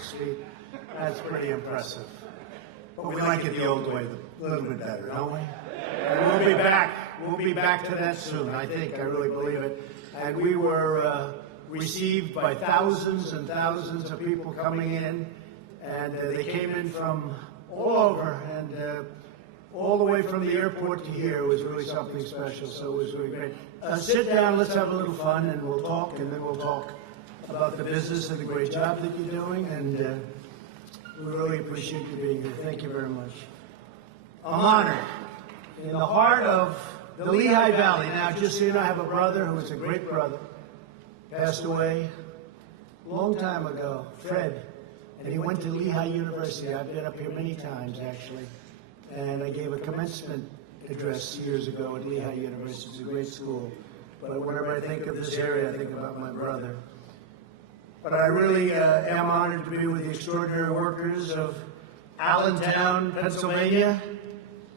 6 feet. That's pretty impressive. But we like it the old way a little bit better, don't we? And we'll be back. We'll be back to that soon, I think. I really believe it. And we were received by thousands and thousands of people coming in. And they came in from all over. And all the way from the airport to here was really something special. So it was really great. Sit down. Let's have a little fun. And we'll talk. And then we'll talk about the business and the great job that you're doing. And we really appreciate you being here. Thank you very much. I'm honored. In the heart of the Lehigh Valley. Now, just so you know, I have a brother who was a great brother. Passed away a long time ago, Fred. And he went to Lehigh University. I've been up here many times, actually. And I gave a commencement address years ago at Lehigh University. It's a great school. But whenever I think of this area, I think about my brother. But I really am honored to be with the extraordinary workers of Allentown, Pennsylvania.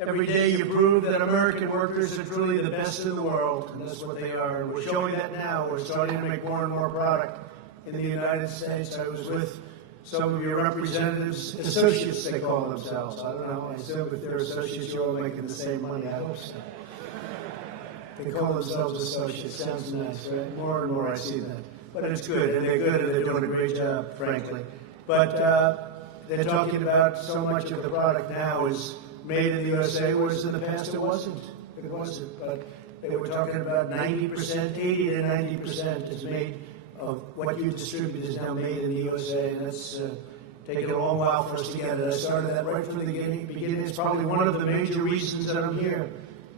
Every day you prove that American workers are truly the best in the world, and that's what they are. And we're showing that now. We're starting to make more and more product in the United States. I was with some of your representatives, associates they call themselves. I don't know. I assume if they're associates, you're all making the same money. I hope so. They call themselves associates. Sounds nice, right? More and more I see that. But it's good, and they're good, and they're doing a great job, frankly. But they're talking about so much of the product now is made in the USA, whereas in the past it wasn't. It wasn't. But they were talking about 90%, 80 to 90% is made of what you distribute is now made in the USA, and that's taken a long while for us to get it. I started that right from the beginning. It's probably one of the major reasons that I'm here.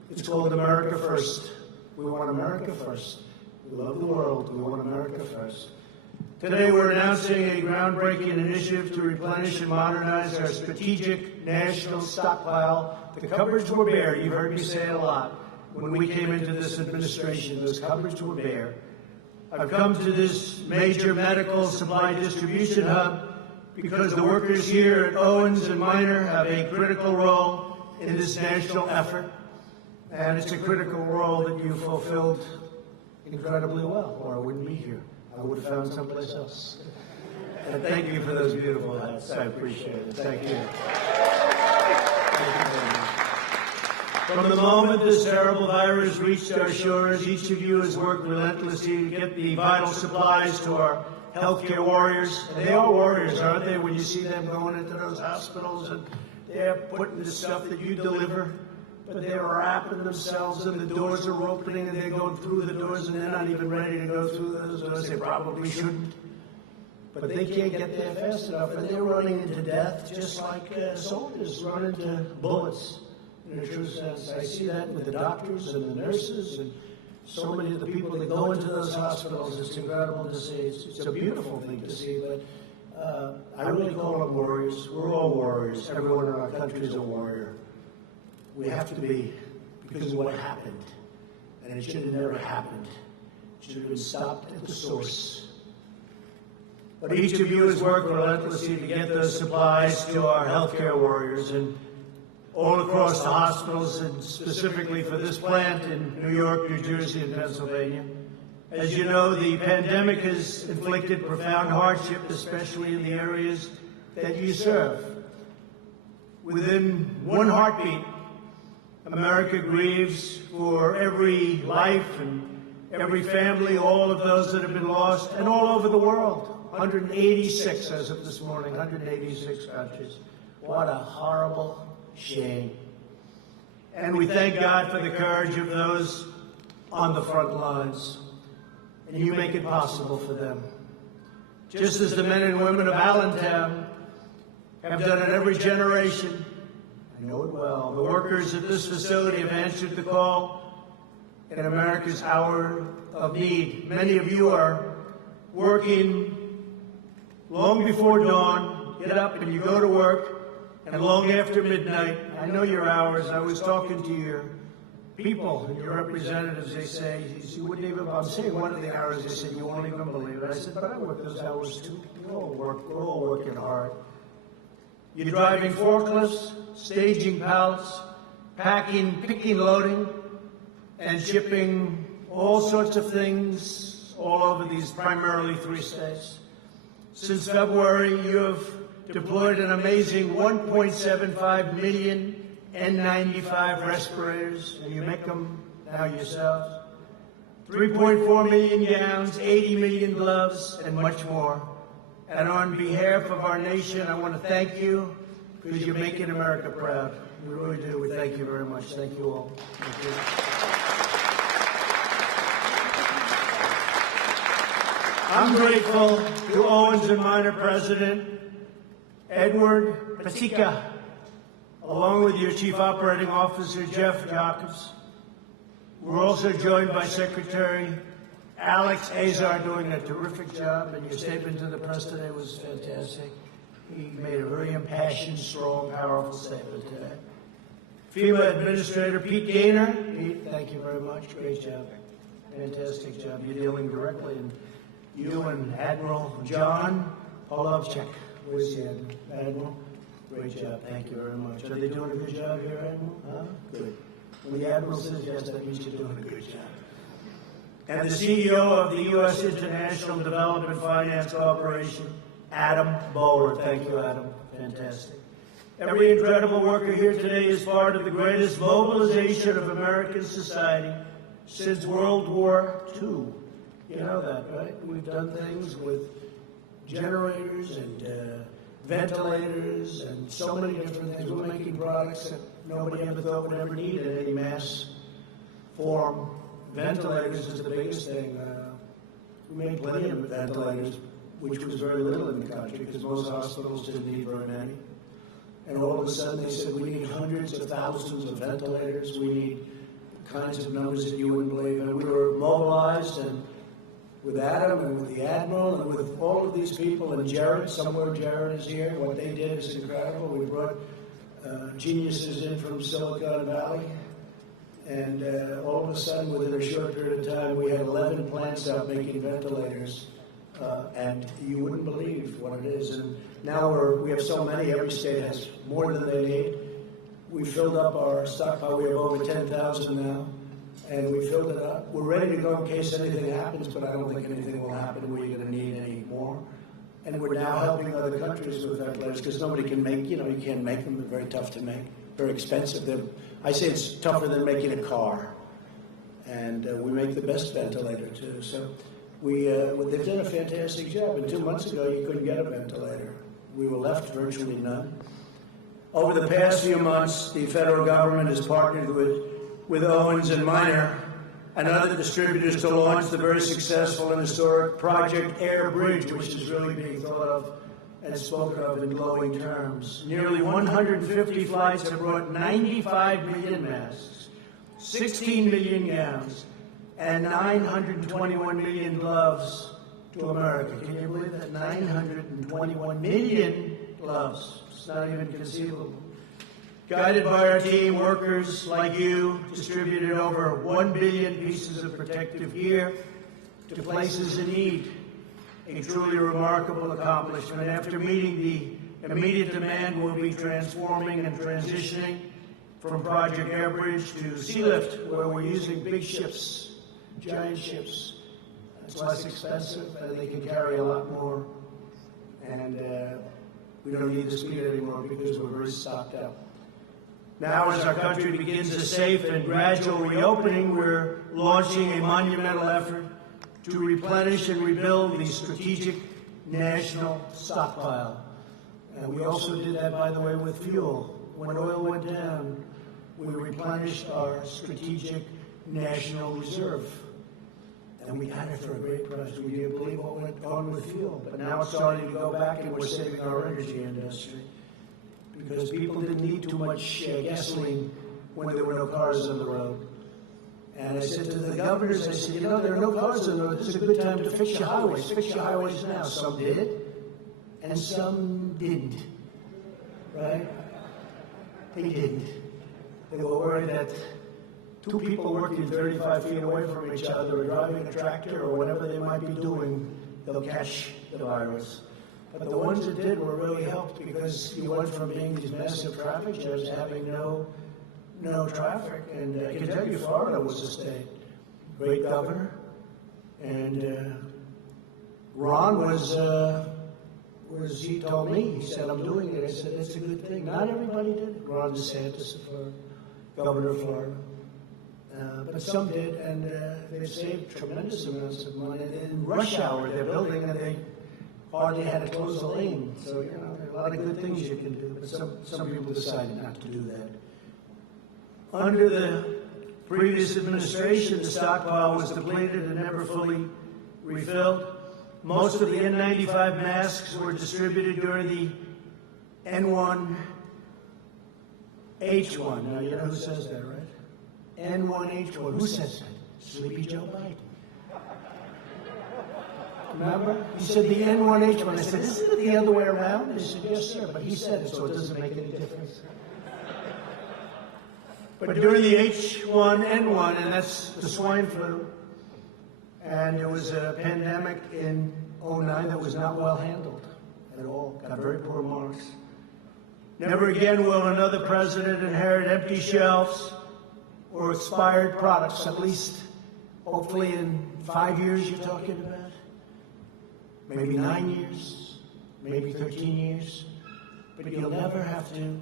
It's called America First. We want America first. We love the world. We want America first. Today we're announcing a groundbreaking initiative to replenish and modernize our strategic national stockpile. The cupboards were bare. You've heard me say it a lot. When we came into this administration, those cupboards were bare. I've come to this major medical supply distribution hub because the workers here at Owens Minor have a critical role in this national effort. And it's a critical role that you fulfilled incredibly well, or I wouldn't be here. I would have found someplace else. And thank you for those beautiful hats. I appreciate it. Thank you. Thank you very much. From the moment this terrible virus reached our shores, each of you has worked relentlessly to get the vital supplies to our healthcare warriors. And they are warriors, aren't they, when you see them going into those hospitals and they're putting the stuff that you deliver. But they're wrapping themselves and the doors are opening and they're going through the doors and they're not even ready to go through those doors. They probably shouldn't. But they can't get there fast enough and they're running into death just like soldiers run into bullets. In a true sense, I see that with the doctors and the nurses and so many of the people that go into those hospitals. It's incredible to see. It's a beautiful thing to see. But I really call them warriors. We're all warriors. Everyone in our country is a warrior. We have to be, because of what happened. And it should have never happened. It should have been stopped at the source. But each of you has worked relentlessly to get those supplies to our healthcare warriors and all across the hospitals, and specifically for this plant in New York, New Jersey, and Pennsylvania. As you know, the pandemic has inflicted profound hardship, especially in the areas that you serve. Within one heartbeat, America grieves for every life and every family, all of those that have been lost, and all over the world. 186 as of this morning, 186 countries. What a horrible shame. And we thank God for the courage of those on the front lines. And you make it possible for them. Just as the men and women of Allentown have done it every generation. I know it well. The workers at this facility have answered the call in America's hour of need. Many of you are working long before dawn, get up and you go to work, and long after midnight. I know your hours. I was talking to your people and your representatives. They say, you wouldn't even, I'm saying one of the hours, they said, you won't even believe it. I said, but I work those hours too. We're all working hard. You're driving forklifts, staging pallets, packing, picking, loading, and shipping all sorts of things all over these primarily 3 states. Since February, you have deployed an amazing 1.75 million N95 respirators, and you make them now yourselves. 3.4 million gowns, 80 million gloves, and much more. And on behalf of our nation, I want to thank you because you're making America proud. We really do. We thank you very much. Thank you all. Thank you. I'm grateful to Owens Minor President Edward Pasica, along with your Chief Operating Officer, Jeff Jacobs. We're also joined by Secretary Alex Azar doing a terrific job, and your statement to the press today was fantastic. He made a very impassioned, strong, powerful statement today. FEMA Administrator Pete Gaynor. Pete, thank you very much. Great job. Fantastic job. You're dealing directly, and you and Admiral John Polovchek. Where's the Admiral? Great job. Thank you very much. Are they doing a good job here, Admiral? Huh? Good. When the Admiral says yes, that means you're doing a good job. And the CEO of the U.S. International Development Finance Corporation, Adam Bowler. Thank you, Adam. Fantastic. Every incredible worker here today is part of the greatest mobilization of American society since World War II. You know that, right? We've done things with generators and ventilators and so many different things. We're making products that nobody ever thought would ever need in any mass form. Ventilators is the biggest thing. We made plenty of ventilators, which was very little in the country because most hospitals didn't need very many. And all of a sudden they said, we need hundreds of thousands of ventilators. We need kinds of numbers that you wouldn't believe. And we were mobilized, and with Adam and with the Admiral and with all of these people, and Jared, somewhere Jared is here. What they did is incredible. We brought geniuses in from Silicon Valley. And all of a sudden, within a short period of time, we had 11 plants out making ventilators. And you wouldn't believe what it is. And now we have so many, every state has more than they need. We filled up our stockpile. We have over 10,000 now. And we filled it up. We're ready to go in case anything happens, but I don't think anything will happen where you're going to need any more. And we're now helping other countries with ventilators because nobody can make, you can't make them. They're very tough to make, very expensive. I say it's tougher than making a car. And we make the best ventilator, too. So they've done a fantastic job. And 2 months ago, you couldn't get a ventilator. We were left virtually none. Over the past few months, the federal government has partnered with Owens Minor and other distributors to launch the very successful and historic Project Air Bridge, which is really being thought of and spoken of in glowing terms. Nearly 150 flights have brought 95 million masks, 16 million gowns, and 921 million gloves to America. Can you believe that? 921 million gloves. It's not even conceivable. Guided by our team, workers like you distributed over 1 billion pieces of protective gear to places in need. A truly remarkable accomplishment. After meeting the immediate demand, we'll be transforming and transitioning from Project Airbridge to Sealift, where we're using big ships, giant ships. It's less expensive, and they can carry a lot more. And we don't need the speed anymore because we're very stocked up. Now, as our country begins a safe and gradual reopening, we're launching a monumental effort to replenish and rebuild the strategic national stockpile. And we also did that, by the way, with fuel. When oil went down, we replenished our strategic national reserve. And we got it for a great price. We didn't believe what went on with fuel. But now it's starting to go back, and we're saving our energy industry. Because people didn't need too much gasoline when there were no cars on the road. And I said to the governors, I said, there are no cars on the road. This is a good time to fix your highways. Fix your highways now. Some did, and some didn't. Right? They didn't. They were worried that two people working 35 feet away from each other or driving a tractor or whatever they might be doing, they'll catch the virus. But the ones that did were really helped because you went from being these massive traffic jams to having no traffic. And I can tell you, Florida was a state. Great governor. And Ron was was he told me, he said, I'm doing it. I said, it's a good thing. Not everybody did it. Ron DeSantis, governor of Florida. But some did, and they saved tremendous amounts of money. And in rush hour, they're building, and they hardly had to close a lane. So, you know, there are a lot of good things you can do, but some people decided not to do that. Under the previous administration, the stockpile was depleted and never fully refilled. Most of the N95 masks were distributed during the N1H1. Now, you know who says that, right? N1H1. Who says that? Sleepy Joe Biden. Remember? He said the N1H1. I said, isn't it the other way around? He said, yes, sir. But he said it, so it doesn't make any difference. But during the H1N1, and that's the swine flu, and there was a pandemic in 2009 that was not well handled at all, got very poor marks. Never again will another president inherit empty shelves or expired products, at least hopefully in 5 years you're talking about, maybe 9 years, maybe 13 years, but you'll never have to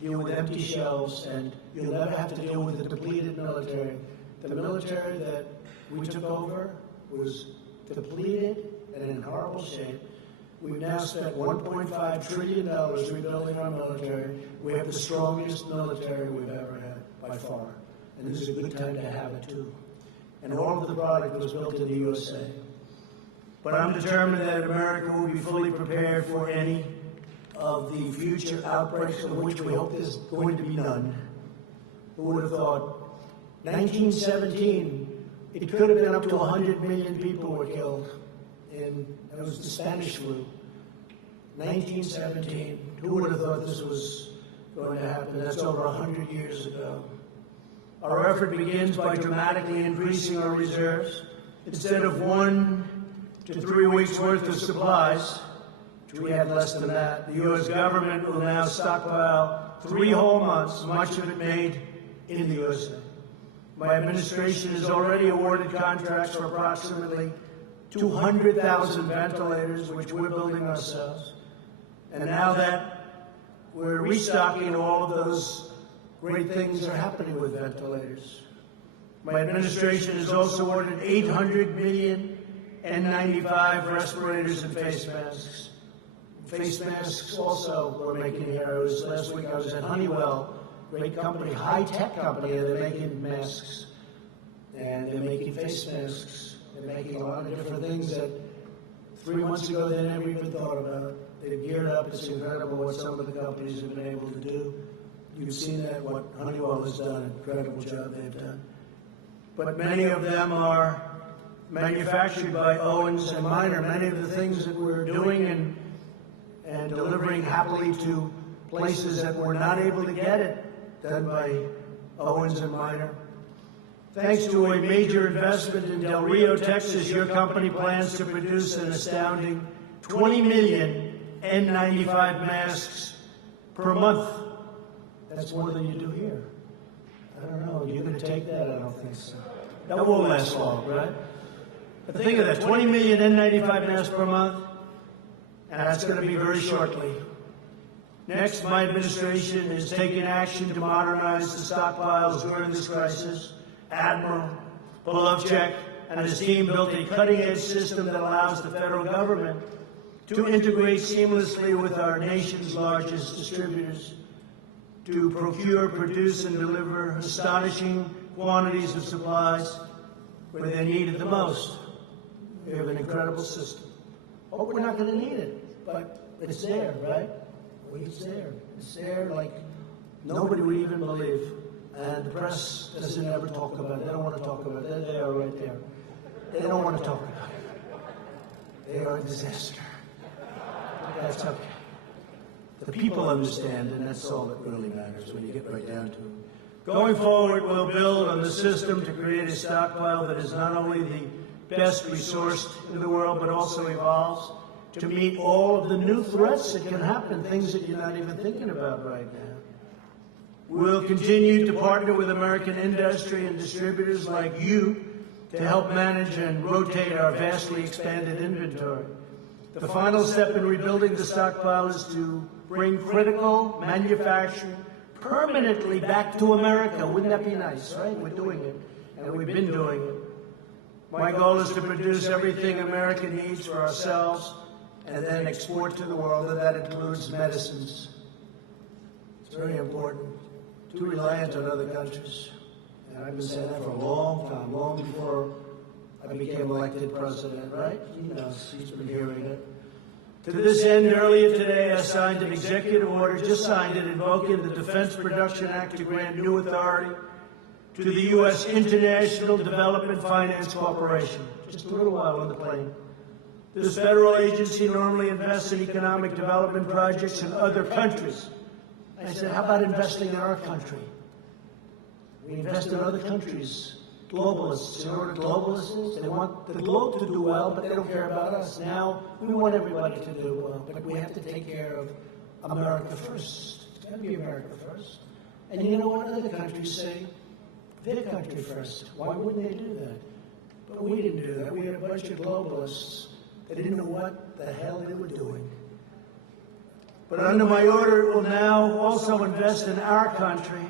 deal with empty shelves, and you'll never have to deal with the depleted military. The military that we took over was depleted and in horrible shape. We've now spent $1.5 trillion rebuilding our military. We have the strongest military we've ever had, by far. And this is a good time to have it, too. And all of the product was built in the USA. But I'm determined that America will be fully prepared for any of the future outbreaks, of which we hope there's going to be none. Who would have thought? 1917, it could have been up to 100 million people were killed. And it was the Spanish flu. 1917, who would have thought this was going to happen? That's over 100 years ago. Our effort begins by dramatically increasing our reserves. Instead of 1 to 3 weeks' worth of supplies, which we had less than that, the U.S. government will now stockpile 3 whole months, much of it made in the USA. My administration has already awarded contracts for approximately 200,000 ventilators, which we're building ourselves. And now that we're restocking, all of those great things are happening with ventilators. My administration has also ordered 800 million N95 respirators and face masks. Face masks also we're making here. Last week I was at Honeywell, great company, high-tech company, and they're making masks. And they're making face masks. They're making a lot of different things that 3 months ago they never even thought about. They've geared up. It's incredible what some of the companies have been able to do. You've seen that, what Honeywell has done, an incredible job they've done. But many of them are manufactured by Owens and Minor. Many of the things that we're doing and delivering happily to places that were not able to get it, done by Owens and Minor. Thanks to a major investment in Del Rio, Texas, your company plans to produce an astounding 20 million N95 masks per month. That's more than you do here. I don't know. You're going to take that? I don't think so. That won't last long, right? But think of that, 20 million N95 masks per month, and that's going to be very shortly. Next, my administration is taking action to modernize the stockpiles during this crisis. Admiral Polovchek and his team built a cutting-edge system that allows the federal government to integrate seamlessly with our nation's largest distributors to procure, produce, and deliver astonishing quantities of supplies where they're needed the most. We have an incredible system. Hope we're not going to need it, but it's there, right? It's there. It's there like nobody would even believe. And the press doesn't ever talk about it. They don't want to talk about it. They are right there. They don't want to talk about it. They are a disaster. That's okay. The people understand, and that's all that really matters when you get right down to it. Going forward, we'll build on the system to create a stockpile that is not only the best resourced in the world, but also evolves to meet all of the new threats that can happen, things that you're not even thinking about right now. We'll continue to partner with American industry and distributors like you to help manage and rotate our vastly expanded inventory. The final step in rebuilding the stockpile is to bring critical manufacturing permanently back to America. Wouldn't that be nice, right? We're doing it, and we've been doing it. My goal is to produce everything America needs for ourselves and then export to the world, and that includes medicines. It's very important. Too reliant on other countries. And I've been saying that for a long time, long before I became elected president, right? He knows, he's been hearing it. To this end, earlier today, I signed an executive order, just signed it, invoking the Defense Production Act to grant new authority to the U.S. International Development Finance Corporation. Just a little while on the plane. This federal agency normally invests in economic development projects in other countries. I said, how about investing in our country? We invest in other countries. Globalists. You know what a globalist is? They want the globe to do well, but they don't care about us. Now, we want everybody to do well, but we have to take care of America first. It's got to be America first. And you know what other countries say? Their country first. Why wouldn't they do that? But we didn't do that. We had a bunch of globalists that didn't know what the hell they were doing. But under my order, it will now also invest in our country,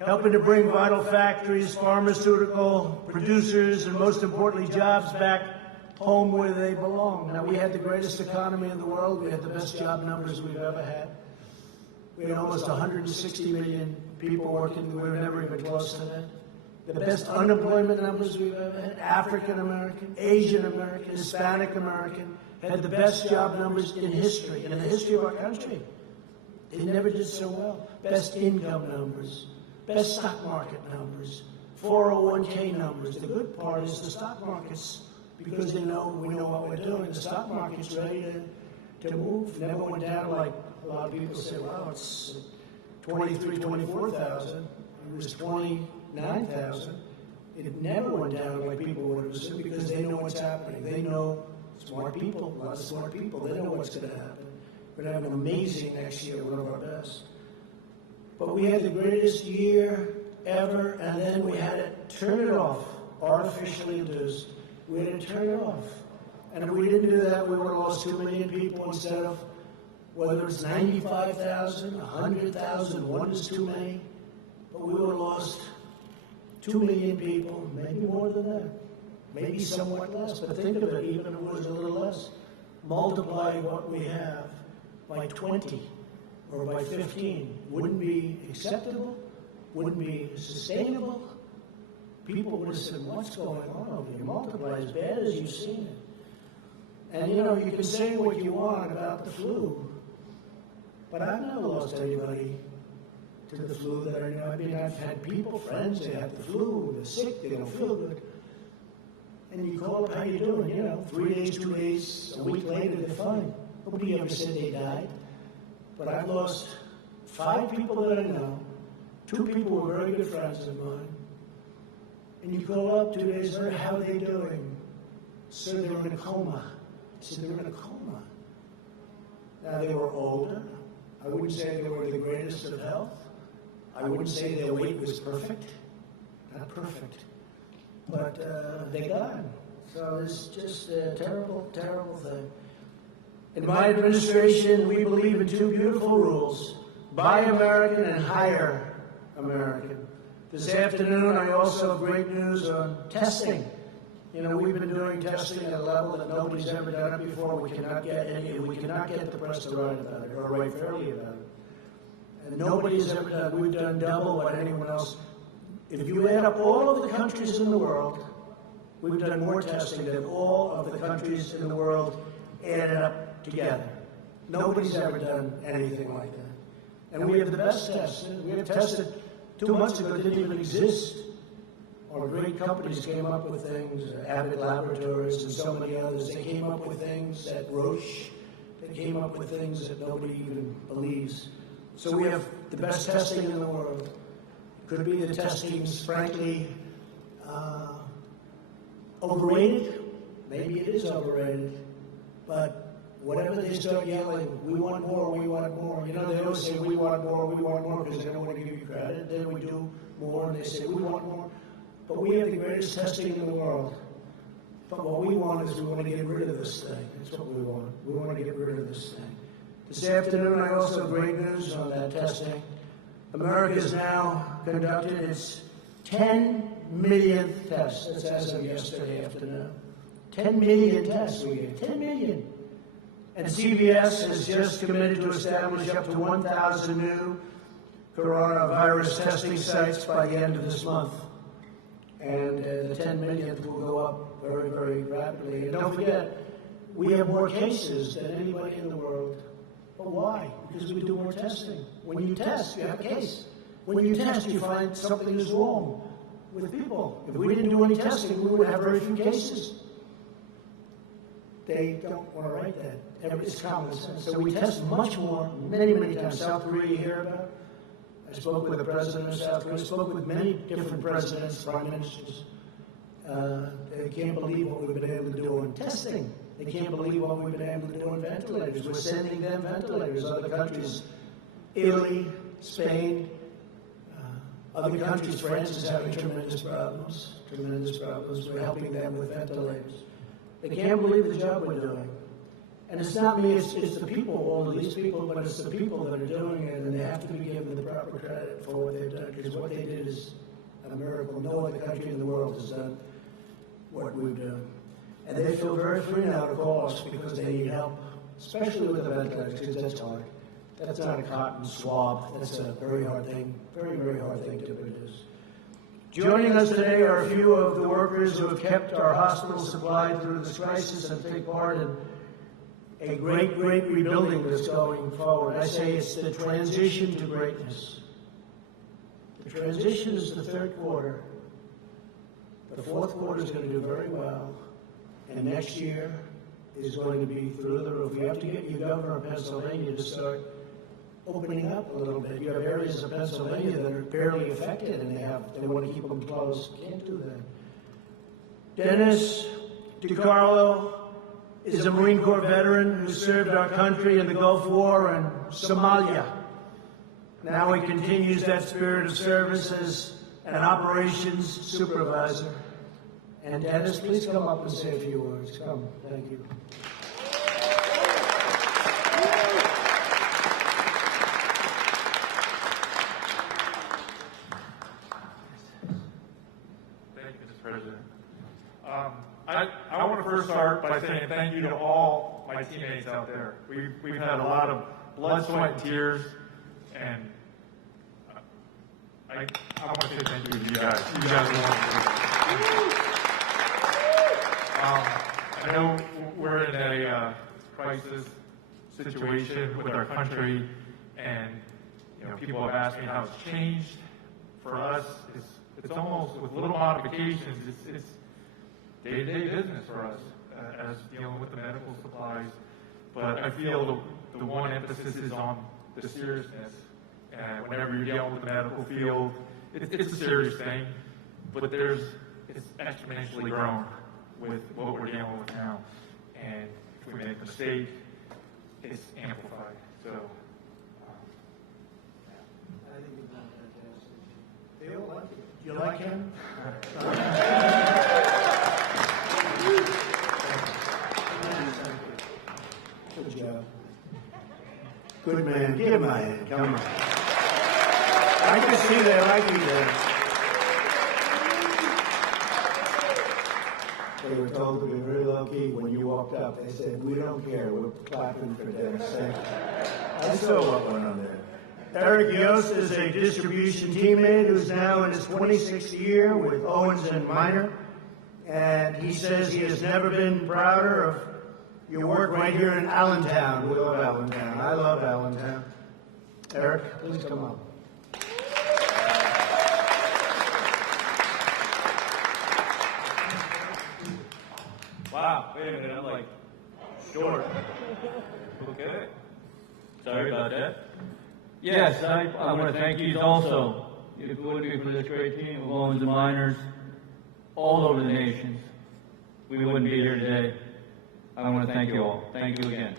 helping to bring vital factories, pharmaceutical producers, and most importantly, jobs back home where they belong. Now, we had the greatest economy in the world. We had the best job numbers we've ever had. We had almost 160 million people working. We were never even close to that. The best unemployment numbers we've ever had. African American, Asian American, Hispanic American had the best job numbers in history, in the history of our country. They never did so well. Best income numbers, best stock market numbers, 401k numbers. The good part is the stock markets, because we know what we're doing. The stock market's ready to move. Never went down like a lot of people say, wow, it's 23,000, 24,000. It was 29,000. It never went down like people would have assumed, because they know what's happening. They know smart people, a lot of smart people. They know what's going to happen. We're going to have an amazing next year, one of our best. But we had the greatest year ever, and then we had to turn it off, artificially induced. We had to turn it off. And if we didn't do that, we would have lost 2 million people instead of, whether it's 95,000, 100,000, one is too many. But we would have lost 2 million people, maybe more than that, maybe somewhat less. But think of it, even if it was a little less, multiply what we have by 20 or by 15. Wouldn't be acceptable, wouldn't be sustainable. People would have said, what's going on over here? Multiply as bad as you've seen it. And you know, you can say what you want about the flu, but I've never lost anybody to the flu that I mean, I've had people, friends, they have the flu, they're sick, they don't feel good. And you call up, how you doing? You know, 3 days, 2 days, a week later, they're fine. Nobody ever said they died. But I've lost 5 people that I know. 2 people were very good friends of mine. And you call up 2 days later, how are they doing? So they were in a coma. I said, they were in a coma. Now, they were older. I wouldn't say they were the greatest of health. I wouldn't say their weight was perfect. Not perfect. But they died. So it's just a terrible, terrible thing. In my administration, we believe in 2 beautiful rules: buy American and hire American. This afternoon, I also have great news on testing. You know, we've been doing testing at a level that nobody's ever done it before. We cannot get the press to write about it or write fairly about it. And nobody's ever done it. We've done double what anyone else. If you add up all of the countries in the world, we've done more testing than all of the countries in the world added up together. Nobody's ever done anything like that. And we have the best tests. We have tested 2 months ago, it didn't even exist. Our great companies came up with things, Abbott Laboratories and so many others. They came up with things at Roche. They came up with things that nobody even believes. So we have the best testing in the world. Could be the testing's, frankly, overrated. Maybe it is overrated. But whatever they start yelling, we want more, we want more. You know, they always say, we want more, because they don't want to give you credit. Then we do more, and they say, we want more. But we have the greatest testing in the world. But what we want is we want to get rid of this thing. That's what we want. We want to get rid of this thing. This afternoon, I also have great news on that testing. America has now conducted its 10 millionth test. That's as of yesterday afternoon. 10 million tests we get. 10 million. And CBS has just committed to establish up to 1,000 new coronavirus testing sites by the end of this month. And the 10 millionth will go up very, very rapidly. And don't forget, we have more cases than anybody in the world. But why? Because we do more testing. When you test, you have a case. When you test, you find something is wrong with people. If we didn't do any testing, we would have very few cases. They don't want to write that. It's common sense. So we test much more, many, many times. South Korea, you hear about? I spoke with the president of South Korea. I spoke with many different presidents, prime ministers. They can't believe what we've been able to do on testing. They can't believe what we've been able to do on ventilators. We're sending them ventilators. Other countries, Italy, Spain, other countries, France is having tremendous problems. We're helping them with ventilators. They can't believe the job we're doing. And it's not me, it's the people, all of these people, but it's the people that are doing it, and they have to be given the proper credit for what they've done, because what they did is a miracle. No other country in the world has done what we've done. And they feel very free now to call us because they need help, especially with the ventilators, because that's hard. That's not a cotton swab. That's a very hard thing, very, very hard thing to produce. Joining us today are a few of the workers who have kept our hospital supplied through this crisis and take part in a great, great rebuilding that's going forward. I say it's the transition to greatness. The transition is the third quarter. The fourth quarter is going to do very well. And next year is going to be through the roof. You have to get your governor of Pennsylvania to start opening up a little bit. You have areas of Pennsylvania that are barely affected, and they want to keep them closed. Can't do that. Dennis DiCarlo is a Marine Corps veteran who served our country in the Gulf War and Somalia. Now he continues that spirit of service as an operations supervisor. And Dennis, please come up and say a few words. Come. Thank you. I want to first start by saying thank you to all my teammates out there. We've had a lot of blood, sweat, and tears, and I want to say thank you to you guys. You guys are wonderful. I know we're in a crisis situation with our country, and people have asked me how it's changed. For us, it's almost with little modifications. It's day-to-day business for us as dealing with the medical supplies. But I feel the one emphasis is on the seriousness. And whenever you're dealing with the medical field, it's a serious thing, but it's exponentially grown with what we're dealing with now. And if we make a mistake, it's amplified. So, I think you've done fantastic. They all like it. You like him? Good job. Good man. Give him my hand. Come on. I can see they like you there. They were told to be very low-key when you walked up. They said, we don't care. We're clapping for Dennis. I saw what went on there. Eric Yost is a distribution teammate who's now in his 26th year with Owens Minor. And he says he has never been prouder of your work right here in Allentown. We love Allentown. I love Allentown. Eric, please come up. Wow, wait a minute, I'm like short. Okay. Sorry about that. Yes, I want to thank you also. If it wouldn't be for this great team of Owens and Minors all over the nation, we wouldn't be here today. I want to thank you all. Thank you again.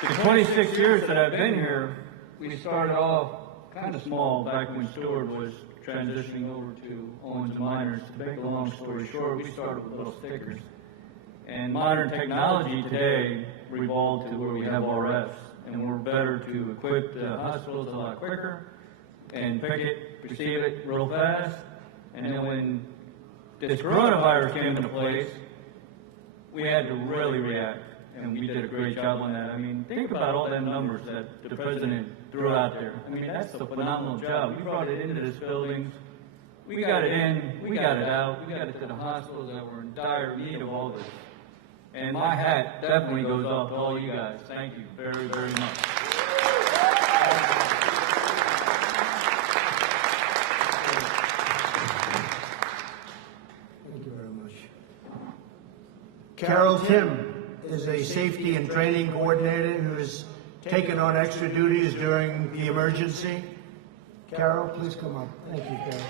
The 26 years that I've been here, we started off kind of small back when Stewart was transitioning over to Owens Minor. To make a long story short, we started with little stickers. And modern technology today revolved to where we have RFs, and we're better to equip the hospitals a lot quicker and pick it, receive it real fast. And then when this coronavirus came into place, we had to really react, and we did a great job on that. I mean, think about all them numbers that the president threw out there. I mean, that's a phenomenal job. We brought it into this building. We got it in, we got it out, we got it to the hospitals that were in dire need of all this. And my hat definitely goes off to all you guys. Thank you very, very much. Thank you very much. Carol Tim is a safety and training coordinator who has taken on extra duties during the emergency. Carol, please come up. Thank you, Carol.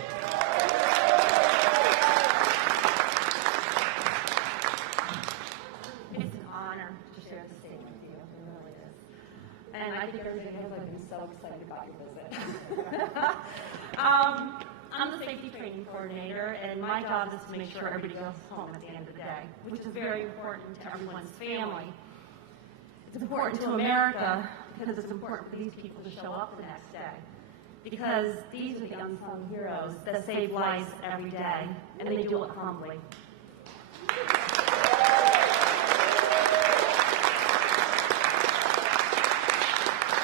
It's an honor to share the stage with you. It really is. And I think everybody has been so excited about your visit. I'm the safety training coordinator, and my job is to make sure everybody goes home at the end of the day, which is very important to everyone's family. It's important to America because it's important for these people to show up the next day. Because these are the unsung heroes that save lives every day, and they do it humbly.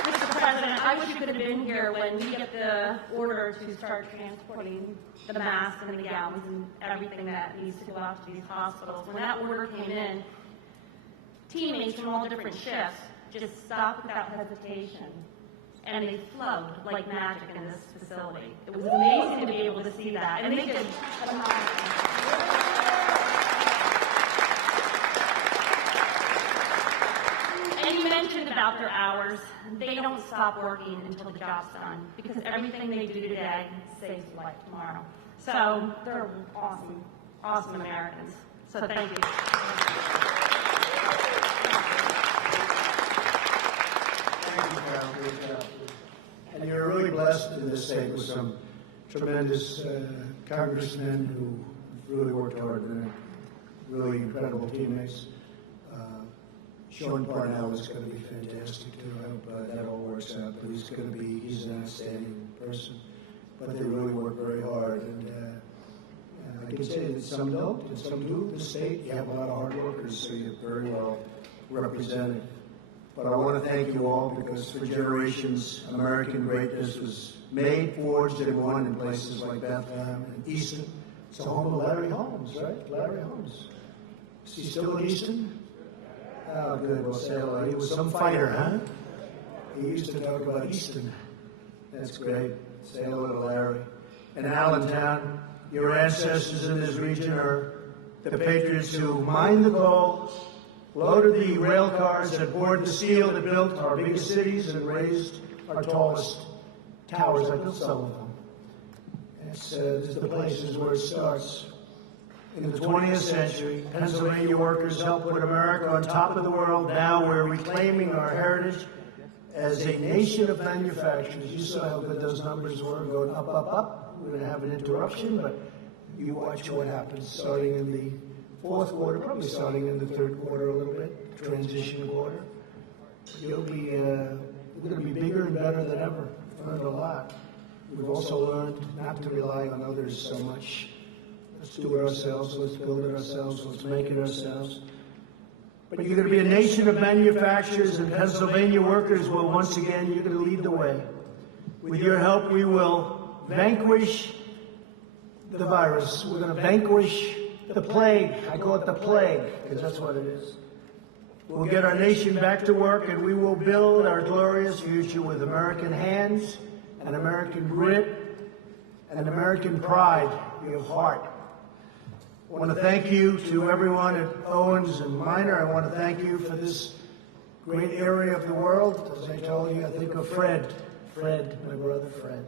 Mr. President, I wish you could have been here when we get the order to start transporting the masks and the gowns and everything that needs to go out to these hospitals. When that order came in, teammates from all different shifts just stopped without hesitation, and they flowed like magic in this facility. It was amazing to be able to see that, and they did And you mentioned about their hours. They don't stop working until the job's done, because everything they do today saves life tomorrow. So they're awesome, awesome Americans. So thank you. Thank you, Carol. Great job. And you're really blessed in this state with some tremendous congressmen who really worked hard and are really incredible teammates. Sean Parnell is going to be fantastic too. I hope that all works out. But he's an outstanding person. But they really work very hard. And I can say that some don't and some do. In the state, you have a lot of hard workers, so you're very well represented. But I want to thank you all, because for generations, American greatness was made, forged, and won in places like Bethlehem and Easton. It's the home of Larry Holmes, right? Larry Holmes. Is he still in Easton? Oh, good. Well, say hello. He was some fighter, huh? He used to talk about Easton. That's great. Say hello to Larry. And Allentown, your ancestors in this region are the patriots who mined the coal, loaded the rail cars that bored the steel that built our biggest cities and raised our tallest towers. I built some of them. This is the places where it starts. In the 20th century, Pennsylvania workers helped put America on top of the world. Now we're reclaiming our heritage as a nation of manufacturers. You saw how good those numbers were, going up, up, up. We're going to have an interruption, but you watch what happens starting in the fourth quarter, probably starting in the third quarter a little bit, transition quarter. We're going to be bigger and better than ever. We've learned a lot. We've also learned not to rely on others so much. Let's do it ourselves, let's build it ourselves, let's make it ourselves. But you're going to be a nation of manufacturers, and Pennsylvania workers will once again, you're going to lead the way. With your help, we will vanquish the virus. We're going to vanquish the plague. I call it the plague, because that's what it is. We'll get our nation back to work, and we will build our glorious future with American hands and American grit and American pride, your heart. I want to thank you to everyone at Owens and Minor. I want to thank you for this great area of the world. As I told you, I think of Fred, my brother Fred.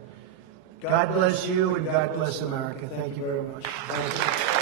God bless you, and God bless America. Thank you very much. Thank you.